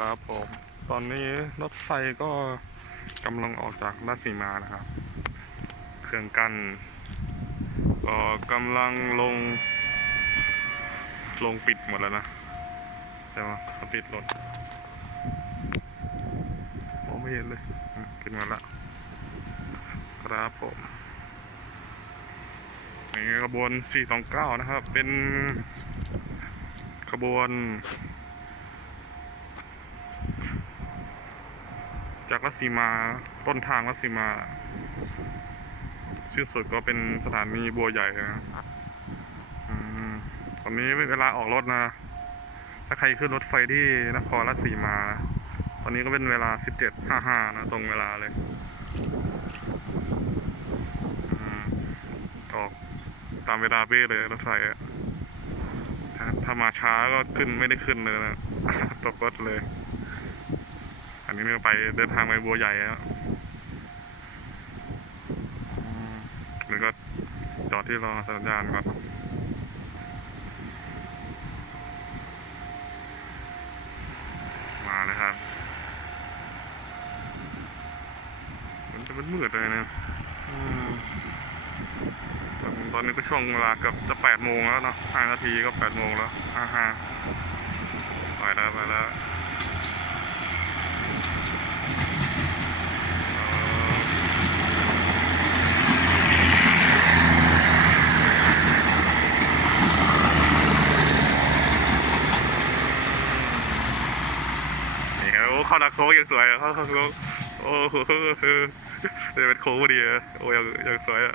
ครับผม ตอนนี้รถไฟก็กำลังออกจากราชีมานะครับ เครื่องกันก็กำลังลง ลงปิดหมดแล้วนะใช่ไหมเขาปิดรถมองไม่เห็นเลยอะขึ้นมาละครับผมนี่ขบวน 429 นะครับ เป็นขบวน จากรัสสีมาต้นทางรัสสีมาสิ้นสุดก็เป็นสถานีบัวใหญ่นะอตอนนี้เวลาออกรถนะ ถ้าใครขึ้นรถไฟที่นครราชสีมานะตอนนี้ก็เป็นเวลา 17.55 นะตรงเวลาเลยออกตามเวลาเป๊ะเลยรถไฟอะถ้ามาช้าก็ขึ้นไม่ได้ขึ้นเลยนะตกรถเลย นนี้เราไปเดินทางไปบัวใหญ่แล้วแล้วก็จอดที่รอสัญญาณก่อนมาเลยครับ มันจะเป็นมืดเลยนะอืมตอนตอนนี้ก็ช่วงเวลาเกือบจะแปดโมงแล้วเนาะห้านาทีก็แปดโมงแล้วห้าห้าไปแล้วไปแล้ว นี่ครับโอ้ เข้าดักโค้งยังสวยอะเข้าเข้าโค้งโอ้โหจะเป็นโค้งพอดีอะโอ้ยังยังสวยอะ